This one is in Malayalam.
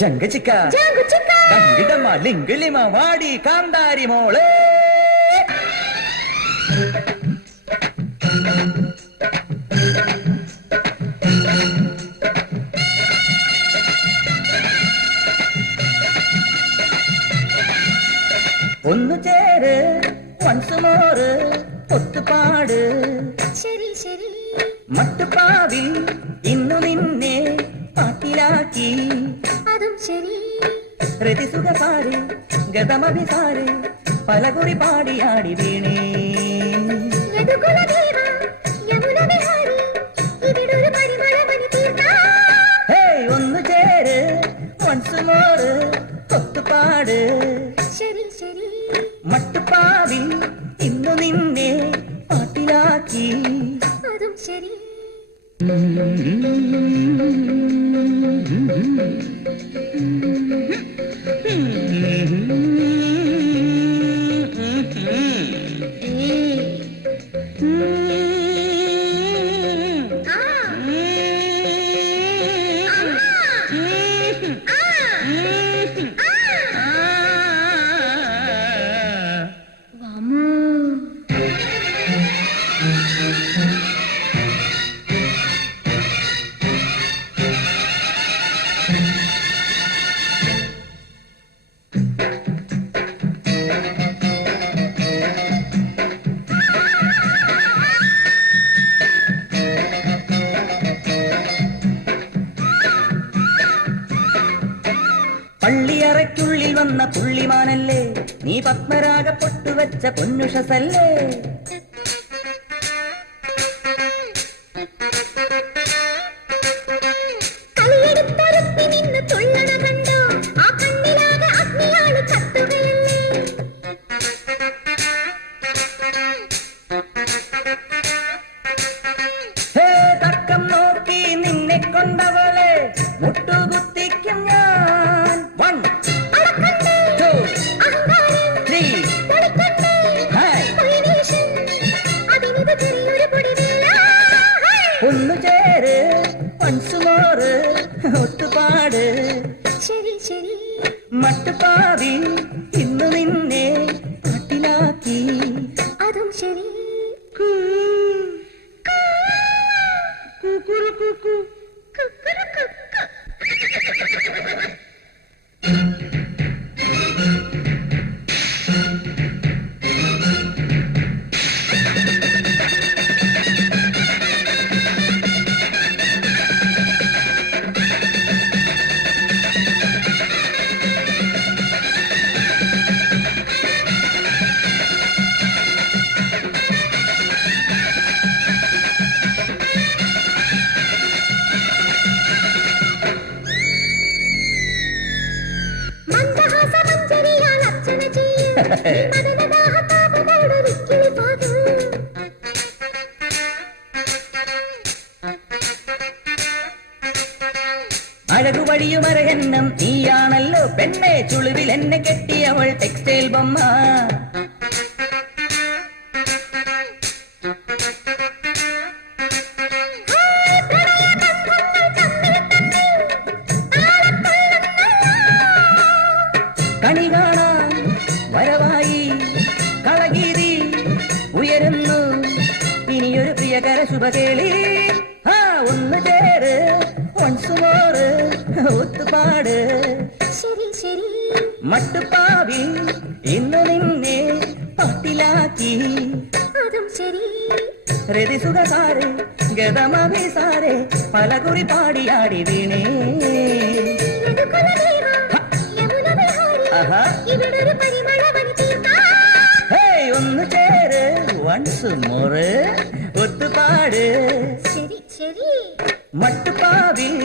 ജംഗച്ചിക്ക കണ്ടിടമ്മ ലിംഗിളിമ വാടി കാന്താരി മോളെ. ഒന്നു ചേര് വൺസ് മോറ് ഒത്തുപാട് ശരി ശരി മട്ടുപ്പാവിൽ ഇന്നു നിന്നെ പാട്ടിലാക്കി അതും ശരി രതിസുഖസാര് ഗതമഭിസാര് പലകുറി പാടിയാടി വീണേ. ഒന്നു ചേര് വൺസ് മോറ് ഒത്തുപാട് ശരി ശരി മട്ടുപ്പാവിൽ ഇന്നു നിന്നെ പാട്ടിലാക്കി അതും ശരി പള്ളിയറയ്ക്കുള്ളിൽ വന്ന പുള്ളിമാനല്ലേ നീ പത്മരാഗ പൊട്ടുവെച്ച പൊന്നുഷസല്ലേ. തക്കം നോക്കി നിന്നെ കൊണ്ടവളെ മുട്ടുകുത്തിക്കും ഞാൻ. 1 2 3 ഒന്നു ചേര് വൺസ് മോറ് ഒത്തുപാട് ശരി ശരി മട്ടുപാവി ഇന്നു നിന്നെ പാട്ടിലാക്കി അതും ശരി അഴകുവഴിയുമരകന്നം നീയാണല്ലോ പെണ്ണെ ചുളിവിൽ എന്നെ കെട്ടിയവൾ ടെക്സ്റ്റൈൽ ബൊമ്മ. കണി കാണാൻ വരവായി കളഗീതി ഉയരുന്നു ഇനിയൊരു പ്രിയകര ശുഭകേളി. ഒന്ന് ചേര് വൺസ് മോറ് ഒത്തുപാട് ശരി ശരി മട്ടുപ്പാവിൽ ഇന്നു നിന്നെ പാട്ടിലാക്കി അതും ശരി രതിസുഖസാര് ഗതമഭിസാരെ പലകുറി പാടിയാടി വീണേ. ഒന്ന് ചേര് വൺസ് മോറ് ഒത്തുപാട് ശരി ശരി മട്ടുപ്പാവിൽ